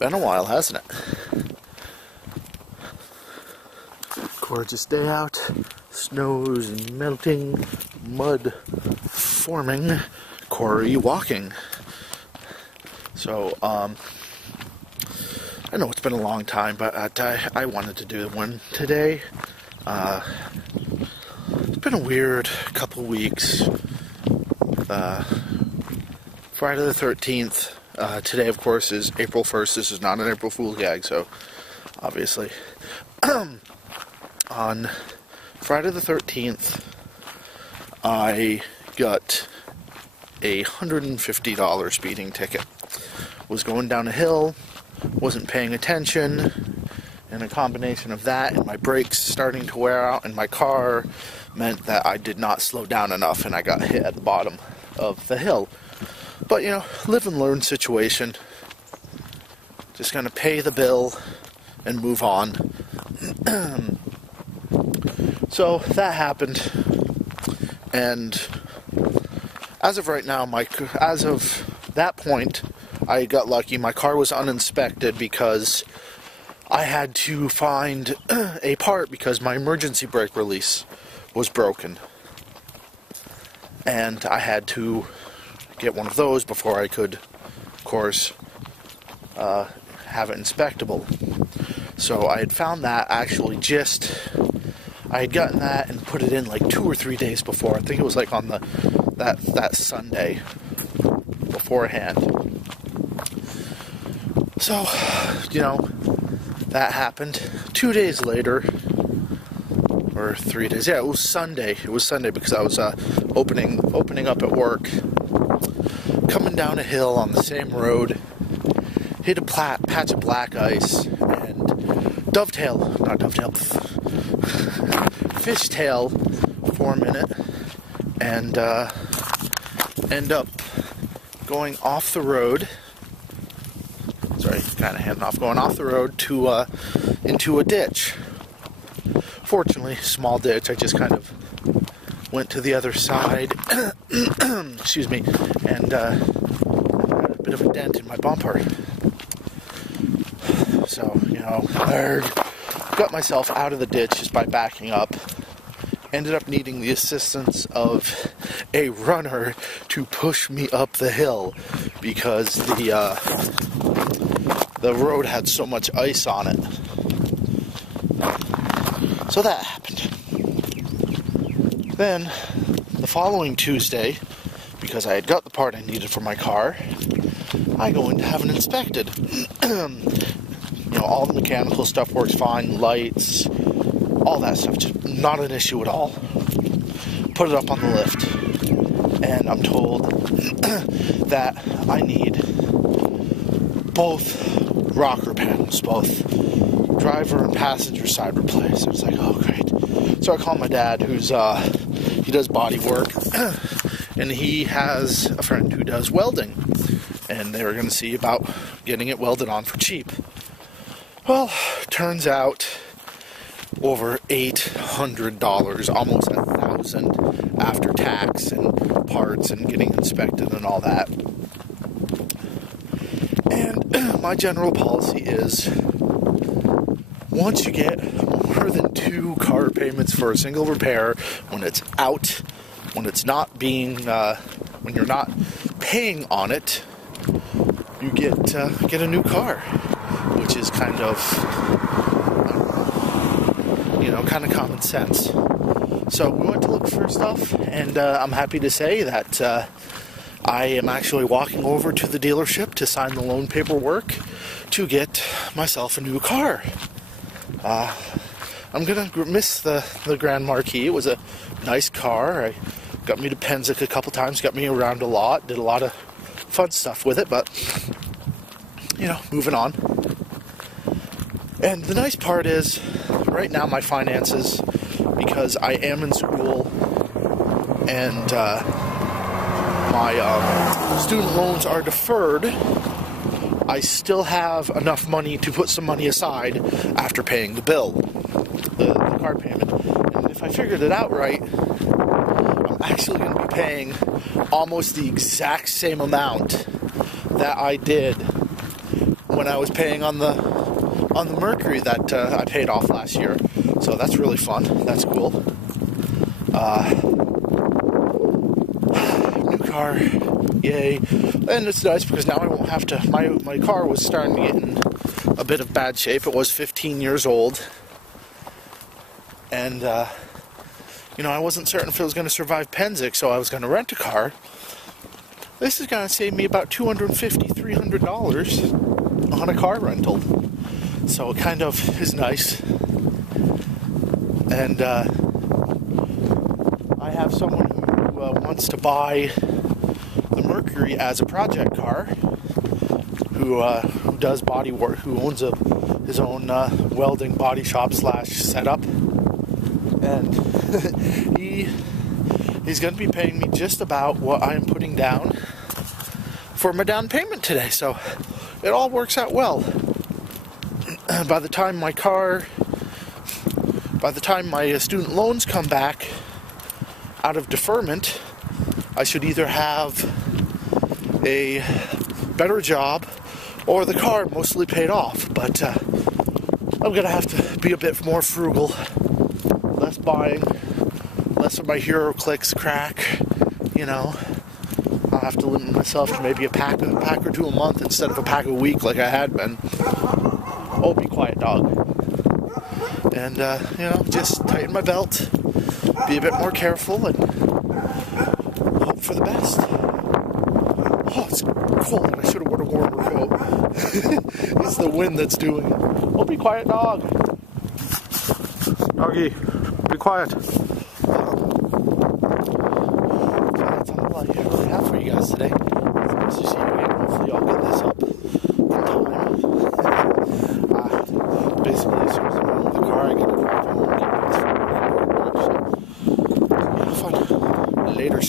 Been a while, hasn't it? Gorgeous day out. Snow's melting, mud forming, Corey walking. So, I know it's been a long time, but I wanted to do one today. It's been a weird couple weeks. Friday the 13th. Today, of course, is April 1st. This is not an April Fool's gag, so obviously. On Friday the 13th, I got a $150 speeding ticket. Was going down a hill, wasn't paying attention, and a combination of that and my brakes starting to wear out in my car meant that I did not slow down enough and I got hit at the bottom of the hill. But, you know, live and learn situation. Just gonna pay the bill and move on. So that happened, and as of right now, as of that point, I got lucky. My car was uninspected because I had to find a part because my emergency brake release was broken, and I had to get one of those before I could, of course, have it inspectable. So I had found that actually I had gotten that and put it in like 2 or 3 days before. I think it was like on that Sunday beforehand. So, you know, that happened. 2 days later, or 3 days. Yeah, it was Sunday. It was Sunday because I was opening up at work, coming down a hill on the same road, hit a patch of black ice, and fishtail for a minute, and end up going off the road. Sorry, kind of handing off. Going off the road to into a ditch. Fortunately, small ditch. I just kind of went to the other side. Excuse me, and had a bit of a dent in my bumper. So, you know, got myself out of the ditch just by backing up. Ended up needing the assistance of a runner to push me up the hill because the road had so much ice on it. So that happened. Then, the following Tuesday, because I had got the part I needed for my car, I go in to have it inspected. You know, all the mechanical stuff works fine, lights, all that stuff, just not an issue at all. Put it up on the lift, and I'm told that I need both rocker panels, both driver and passenger side replaced. It's like, oh great. So I call my dad, he does body work, and he has a friend who does welding, and they were going to see about getting it welded on for cheap. Well, turns out over $800, almost $1,000 after tax and parts and getting inspected and all that. And my general policy is, once you get more than 2 car payments for a single repair, when it's out, when it's not being, when you're not paying on it, you get a new car, which is kind of, you know, kind of common sense. So we went to look for stuff, and I'm happy to say that I am actually walking over to the dealership to sign the loan paperwork to get myself a new car. I'm gonna miss the Grand Marquis. It was a nice car. It got me to Penzic a couple times, got me around a lot, did a lot of fun stuff with it, but, you know, moving on. And the nice part is, right now my finances, because I am in school and my student loans are deferred, I still have enough money to put some money aside after paying the bill, the car payment. And if I figured it out right, I'm actually going to be paying almost the exact same amount that I did when I was paying on the Mercury that I paid off last year. So that's really fun. That's cool. New car, yay! And it's nice because now I won't have to. My car was starting to get in a bit of bad shape. It was 15 years old, and I wasn't certain if it was going to survive Pennsic, so I was going to rent a car. This is going to save me about $250, $300 on a car rental. So it kind of is nice. And I have someone who wants to buy the Mercury as a project car, who does body work, who owns his own welding body shop / setup. And he's going to be paying me just about what I am putting down for my down payment today. So it all works out well. By the time my student loans come back out of deferment, I should either have a better job or the car mostly paid off. But I'm going to have to be a bit more frugal. Less buying, less of my hero clicks crack, I'll have to limit myself to maybe a pack or two a month instead of a pack a week like I had been. Oh, be quiet, dog. And, just tighten my belt, be a bit more careful, and hope for the best. Oh, it's cold. I should have worn a warmer coat. It's the wind that's doing it. Oh, be quiet, dog. Doggy, be quiet. So that's all I have for you guys today. It's nice to see you again. Hopefully I'll get this up in time. Basically, as soon as I'm home with the car, I get to drive home and get ready for work. So, yeah, fun. Laters.